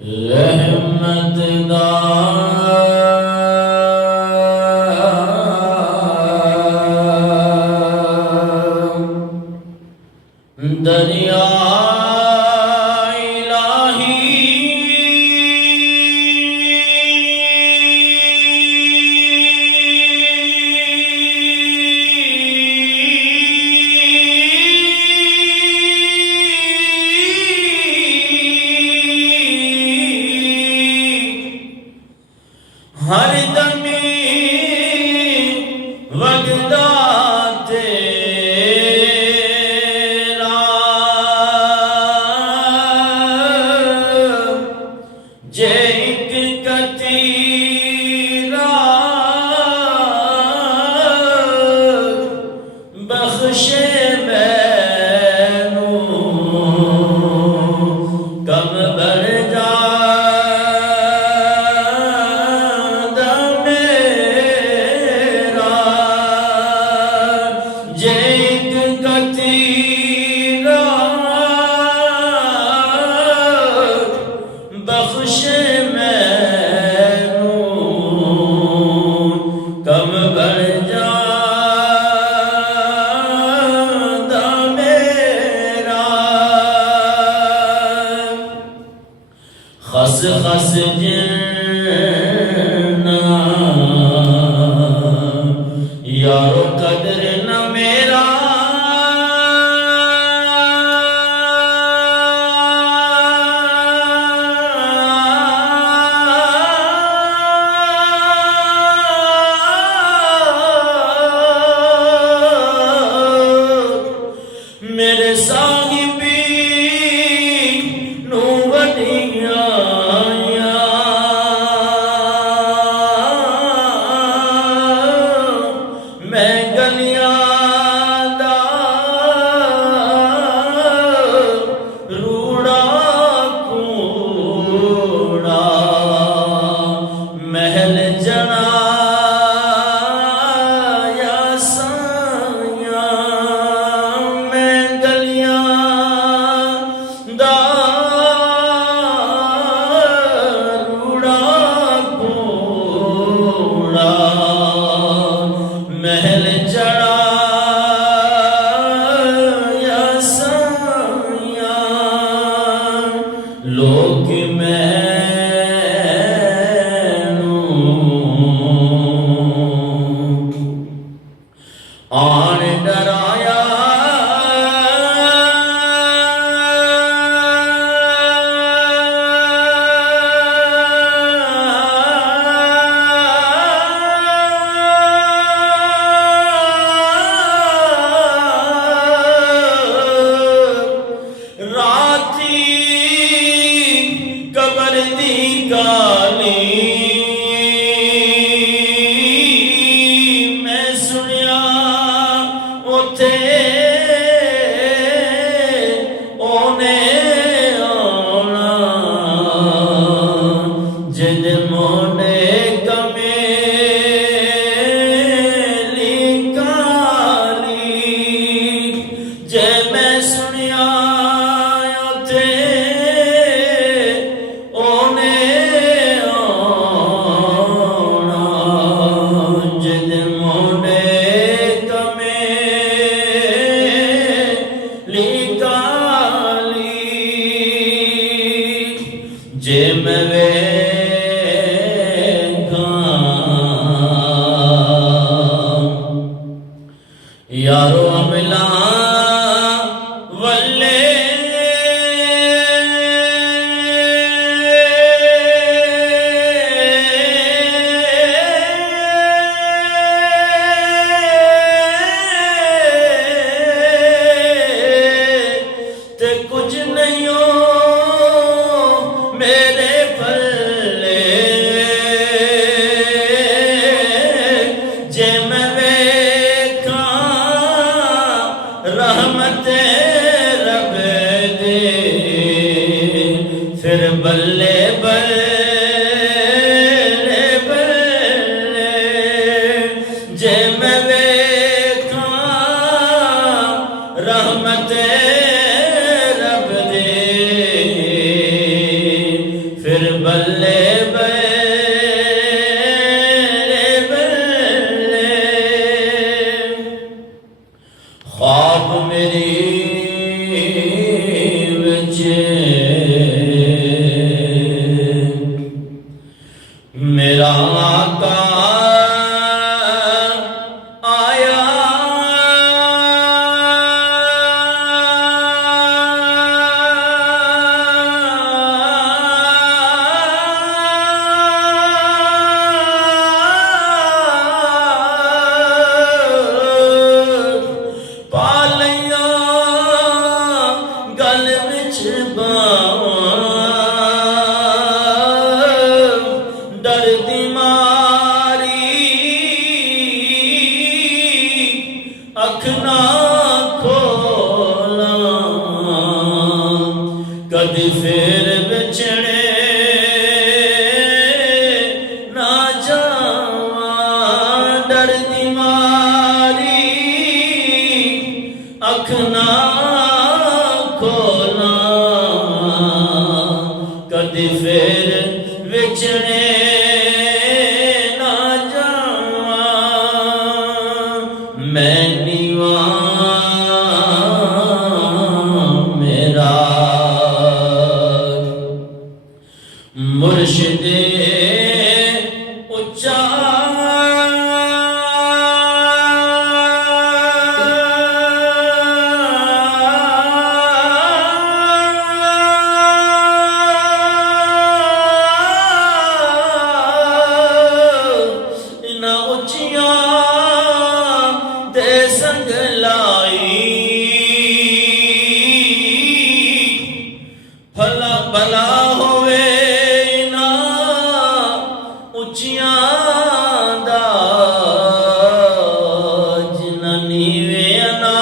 रहमत दा दरिया हर दमी वगदा तेरा जे एक कतीरा बख्शे मैनू कम बढ़ जा बख्शे मैनू कम बढ़ जादा मेरा खस खस जिन्ना यारो कदर न मेरा मेरे साहिबी नू वडिया मैं गलिया दा रूड़ा कूड़ा महल जना महल चढ़ा या साया लोग मैनू आन डराया कबर दी गाली मैं सुनिया उथे ओने आना जिद मोने कमेली काली जे मैं सुनिया जे मैं वेखा यारो अमला वल्ले ते कुछ नहीं मेरे पल्ले जे मैं वेखा रहमत रब दे फिर बल्ले बल्ले बल्ले जे मैं वेखा रहमत रब दे बल्ले बल्ले बल्ले ख्वाब मेरी विच मेरा आका आया पा लिया गल विच डर दी मारी अख ना खोला कदी फिर बिछड़े ना जावां डर दी मारी अख ना खोला कदी फिर विछड़े ना जावां मैं नीवा मेरा मुर्शिदे उच्चा इना उच्चिया दे संग लाई भला भला होवे ना उच्चियां दा जिन्ना नीवे ना